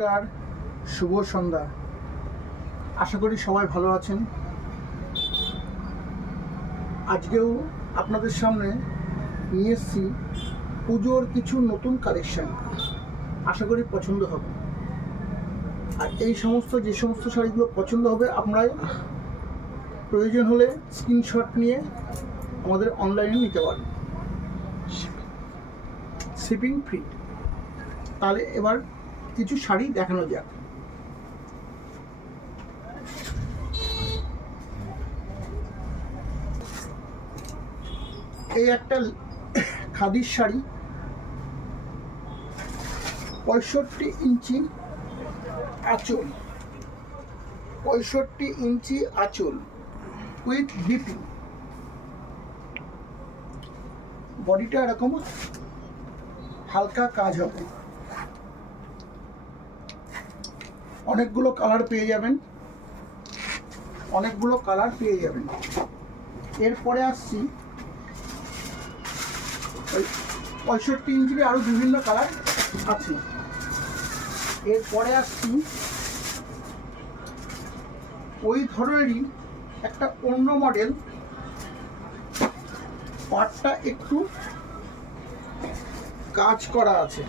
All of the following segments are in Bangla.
নমস্কার, শুভ সন্ধ্যা। আশা করি সবাই ভালো আছেন। আজকেও আপনাদের সামনে নিয়ে এসেছি পুজোর কিছু নতুন কালেকশন। আশা করি পছন্দ হবে। আর এই যে সমস্ত শাড়িগুলো পছন্দ হবে, আপনারা প্রয়োজন হলে স্ক্রিনশট নিয়ে আমাদের অনলাইনে নিতে পারেন, শিপিং ফ্রি। তাহলে এবার কিছু শাড়ি দেখানো যাক। এই একটা খাদির শাড়ি, 65 ইঞ্চি আঁচল, 65 ইঞ্চি আঁচল উইথ বিপি। বডিটা এরকম হালকা কাজ হবে। অনেকগুলো কালার পেয়ে যাবেন, এরপরে আসছি ওই 65 ইঞ্চির আরও বিভিন্ন কালার আছে। এরপরে আসছি ওই ধরনেরই একটা অন্য মডেল, পাটটা একটু কাজ করা আছে।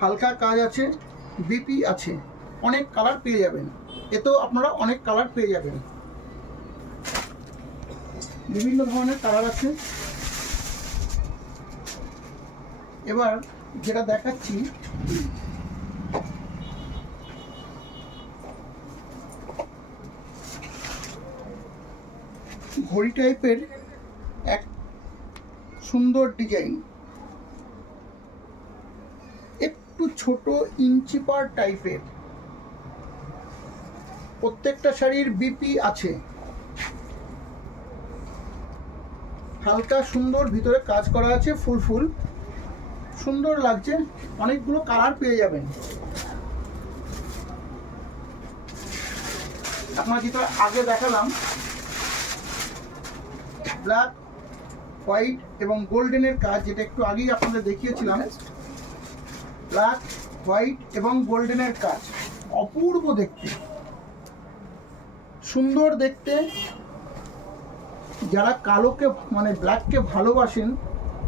হালকা কাজ আছে, বিপি আছে, অনেক কালার পেয়ে যাবেন। এতেও আপনারা অনেক কালার পেয়ে যাবেন, বিভিন্ন ধরনের কালার আছে। এবার যেটা দেখাচ্ছি, ঘড়ি টাইপের এক সুন্দর ডিজাইন, একটু ছোট ইঞ্চি পার টাইপের। প্রত্যেকটা শাড়ির বিপি আছে, হালকা সুন্দর ভিতরে কাজ করা আছে, ফুল সুন্দর লাগছে। অনেকগুলো কালার পেয়ে যাবেন। আপনারা যেটা আগে দেখালাম, ব্ল্যাক, হোয়াইট এবং গোল্ডেনের কাজ, যেটা একটু আগেই আপনাদের দেখিয়েছিলাম, ব্ল্যাক, হোয়াইট এবং গোল্ডেনের কাজ, অপূর্ব দেখতে, সুন্দর দেখতে। যারা কালোকে মানে ব্ল্যাককে ভালোবাসেন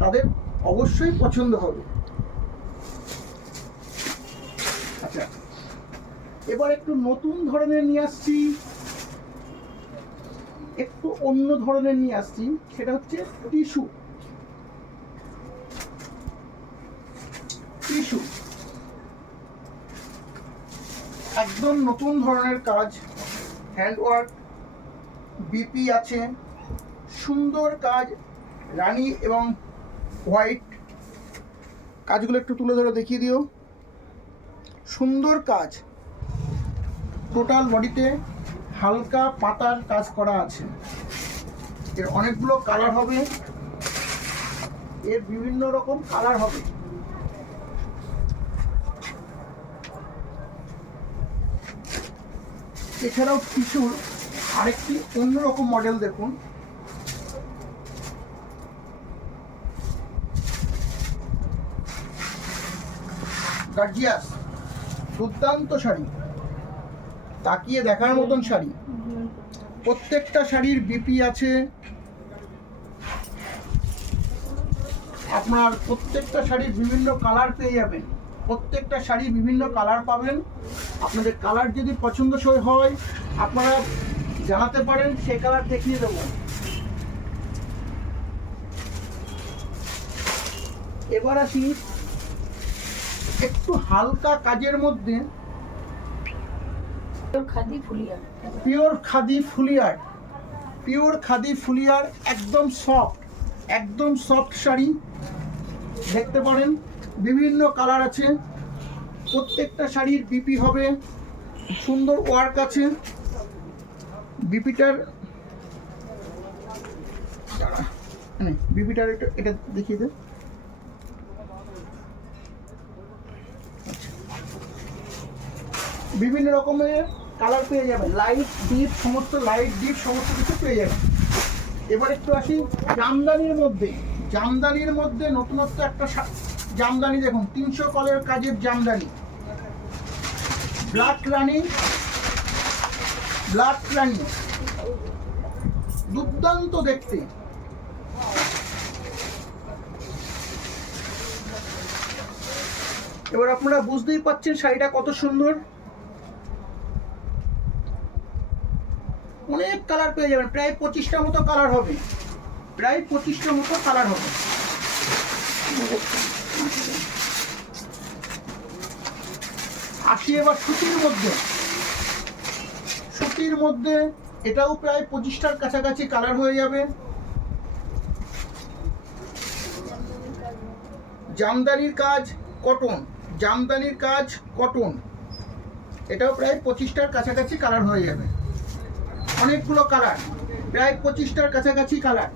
তাদের অবশ্যই পছন্দ হবে। আচ্ছা, এবার একটু নতুন ধরনের নিয়ে আসছি, একটু অন্য ধরনের নিয়ে আসছি। সেটা হচ্ছে টিস্যু। একদম নতুন ধরনের কাজ, হ্যান্ডওয়ার্ক, বিপি আছে, সুন্দর কাজ, রানী এবং হোয়াইট। কাজগুলো একটু তুলে ধরে দেখিয়ে দিও। সুন্দর কাজ, টোটাল বডিতে হালকা পাতার কাজ করা আছে। এর অনেকগুলো কালার হবে, এর বিভিন্ন রকম কালার হবে। এছাড়াও টিস্যুর আরেকটি অন্যরকম মডেল দেখুন। গর্জিয়াস, দুর্দান্ত শাড়ি, তাকিয়ে দেখার মতন শাড়ি। প্রত্যেকটা শাড়ির বিপি আছে। আপনার প্রত্যেকটা শাড়ির বিভিন্ন কালার পেয়ে যাবেন, প্রত্যেকটা শাড়ি বিভিন্ন কালার পাবেন। আপনাদের কালার যদি পছন্দসই হয় আপনারা জানাতে পারেন, সে কালার দেখিয়ে দেবো। এবার আসি একটু হালকা কাজের মধ্যে, পিওর খাদি ফুলিয়ার, একদম সফট শাড়ি। দেখতে পারেন বিভিন্ন কালার আছে, প্রত্যেকটা শাড়ির বিপি হবে, সুন্দর ওয়ার্ক আছে। বিপিটার এটা দেখিয়ে দেন। বিভিন্ন রকমের কালার পেয়ে যাবেন, লাইট ডিপ সমস্ত কিছু পেয়ে যাবেন। এবার একটু আসি জামদানির মধ্যে। জামদানির মধ্যে নতুনত্ব একটা জামদানি দেখুন, 300 কলের কাজের জামদানি, ব্ল্যাক রানি, দুর্দান্ত দেখতে। এবার আপনারা বুঝতেই পাচ্ছেন শাড়িটা কত সুন্দর। অনেক কালার পেয়ে যাবেন, প্রায় 25টা মতো কালার হবে, আসি এবার সুতির মধ্যে এটাও প্রায় 25টার কাছাকাছি কালার হয়ে যাবে। জামদানির কাজ কটন, এটাও প্রায় 25টার কাছাকাছি কালার হয়ে যাবে। অনেকগুলো কালার, প্রায় 25টার কাছাকাছি কালার।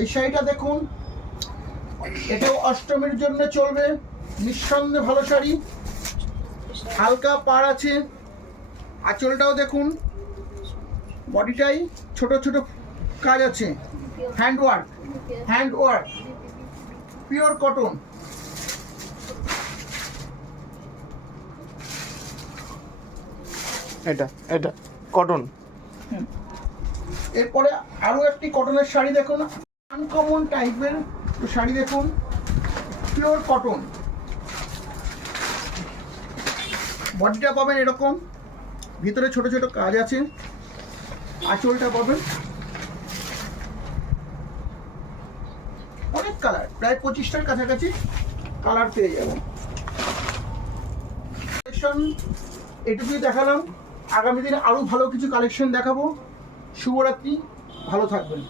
এই শাড়িটা দেখুন, এটাও অষ্টমীর জন্য চলবে, নিঃসন্দেহে ভালো শাড়ি। হালকা পাড় আছে, আঁচলটাও দেখুন, বডিটাই ছোট ছোট কাজ আছে, হ্যান্ডওয়ার্ক, পিওর কটন। এটা কটন। এরপরে আরো একটি কটনের শাড়ি দেখুন, আনকমন টাইপের শাড়ি দেখুন, পিওর কটন। বডিটা পাবেন এরকম, ভিতরে ছোট ছোট কাজ আছে, আঁচলটা পাবেন। অনেক কালার, প্রায় 25টার কাছাকাছি কালার পেয়ে যাবেন। এটুকুই দেখালাম, আগামী দিনে আরো ভালো কিছু কালেকশন দেখাবো। শুভরাত্রি, ভালো থাকবেন।